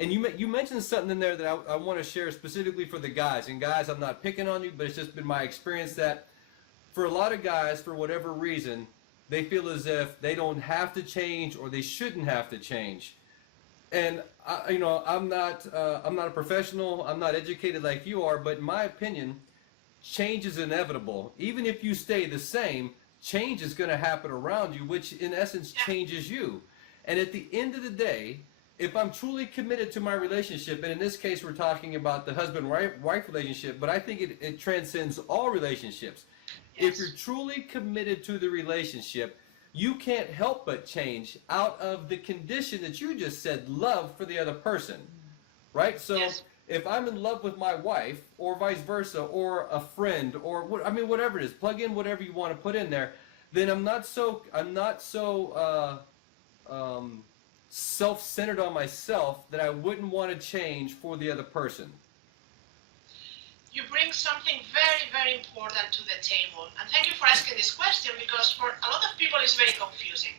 And you mentioned something in there that I want to share specifically for the guys. And guys, I'm not picking on you, but it's just been my experience that for a lot of guys, for whatever reason, they feel as if they don't have to change or they shouldn't have to change. And I'm not a professional. I'm not educated like you are, but in my opinion, change is inevitable. Even if you stay the same, change is going to happen around you, which in essence changes you. And at the end of the day, if I'm truly committed to my relationship, and in this case we're talking about the husband-wife relationship, but I think it transcends all relationships. If you're truly committed to the relationship, you can't help but change out of the condition that you just said, love for the other person, right? So if I'm in love with my wife, or vice versa, or a friend, or whatever it is, plug in whatever you want to put in there, then I'm not so self-centered on myself that I wouldn't want to change for the other person. You bring something very, very important to the table. And thank you for asking this question, because for a lot of people it's very confusing.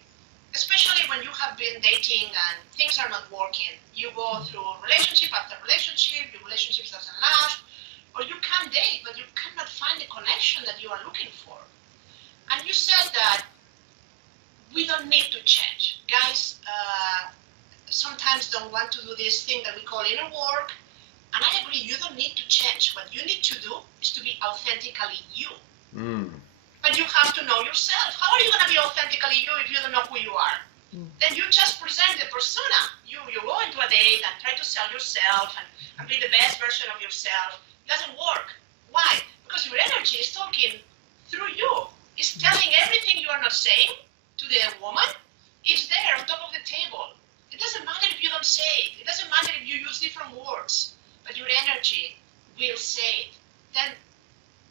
Especially when you have been dating and things are not working. You go through relationship after relationship, your relationship doesn't last, or you can date, but you cannot find the connection that you are looking for. And you said that we don't need to change. Guys sometimes don't want to do this thing that we call inner work. And I agree, you don't need to change. What you need to do is to be authentically you. But you have to know yourself. How are you going to be authentically you if you don't know who you are? Then you just present the persona. You go into a date and try to sell yourself and be the best version of yourself. It doesn't work. Why? Because your energy is talking through you. It's telling everything you are not saying to the woman. It's there on top of the table. It doesn't matter if you don't say it. It doesn't matter if you use different words. But your energy will say it. Then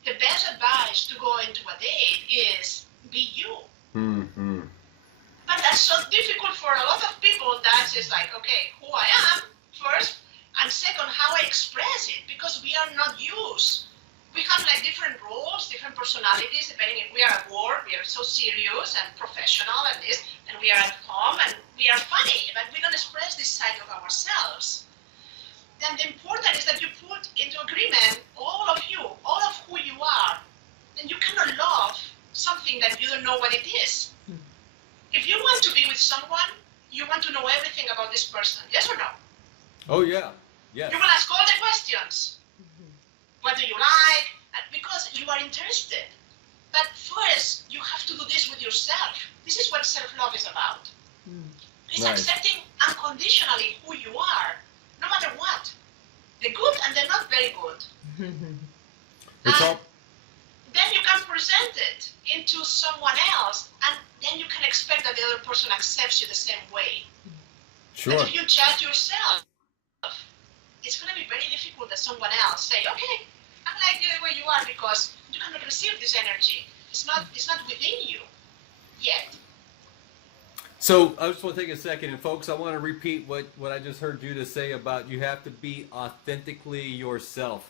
the best advice to go into a date is be you. But that's so difficult for a lot of people. That's just like, okay, who I am first, and second, how I express it, because we are not used. We have like different roles, different personalities, depending if we are at work, we are so serious and professional and this, and we are at home and we are funny, but we don't express this side of ourselves. Then the important is that you put into agreement all of you, all of who you are. Then you cannot love something that you don't know what it is. If you want to be with someone, you want to know everything about this person, yes or no? Oh yeah, yes. You will ask all the questions. What do you like? Because you are interested. But first, you have to do this with yourself. This is what self-love is about. It's accepting unconditionally who you are. No matter what, the good and the not very good. Then you can present it into someone else, and then you can expect that the other person accepts you the same way. Sure. But if you judge yourself, it's going to be very difficult that someone else say, okay, I like you the way you are, because you cannot receive this energy. It's not within you yet. So I just want to take a second, and folks, I want to repeat what I just heard Judith say about you have to be authentically yourself.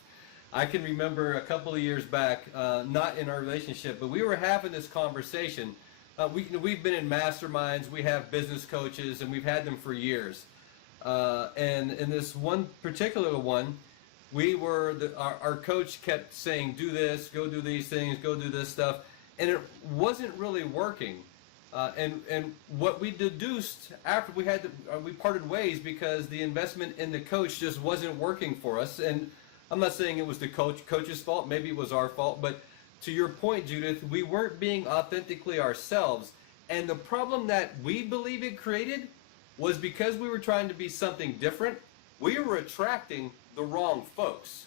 I can remember a couple of years back, not in our relationship, but we were having this conversation. We've been in masterminds, we have business coaches, and we've had them for years. And in this one particular one, our coach kept saying, do this, go do these things, go do this stuff, and it wasn't really working. And what we deduced after we parted ways because the investment in the coach just wasn't working for us. And I'm not saying it was the coach's fault, maybe it was our fault, but to your point, Judith, we weren't being authentically ourselves. And the problem that we believe it created was because we were trying to be something different, we were attracting the wrong folks.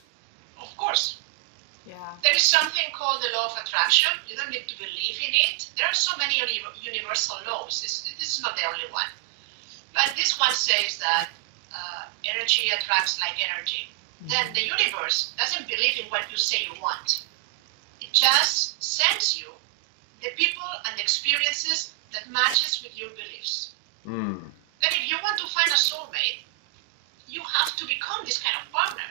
Of course. Yeah. There is something called the law of attraction. You don't need to believe in it. There are so many universal laws. This is not the only one. But this one says that energy attracts like energy. Then the universe doesn't believe in what you say you want. It just sends you the people and the experiences that matches with your beliefs. Then if you want to find a soulmate, you have to become this kind of partner.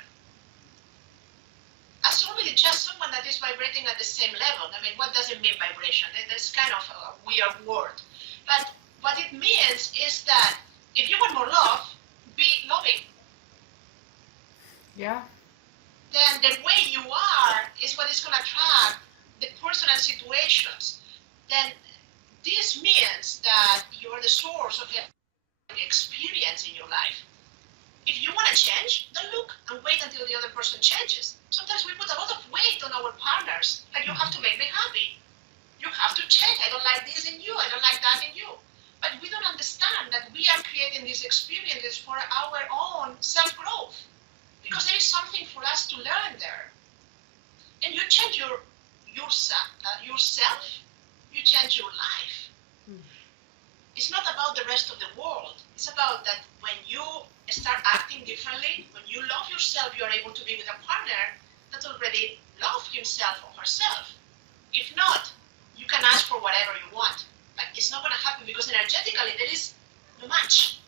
A soulmate is just someone that is vibrating at the same level. I mean, what does it mean, vibration? That's kind of a weird word. But what it means is that if you want more love, be loving. Yeah. then the way you are is what is going to attract the personal situations. Then this means that you're the source of every experience in your life. If you want to change, don't look and wait until the other person changes. Sometimes we put a lot of weight on our partners, like you have to make me happy. You have to change. I don't like this in you. I don't like that in you. But we don't understand that we are creating these experiences for our own self-growth, because there is something for us to learn there. And you change yourself, you change your life. It's not about the rest of the world. It's about that when you start acting differently, when you love yourself, you are able to be with a partner that already loves himself or herself. If not, you can ask for whatever you want, but it's not going to happen because energetically there is no match.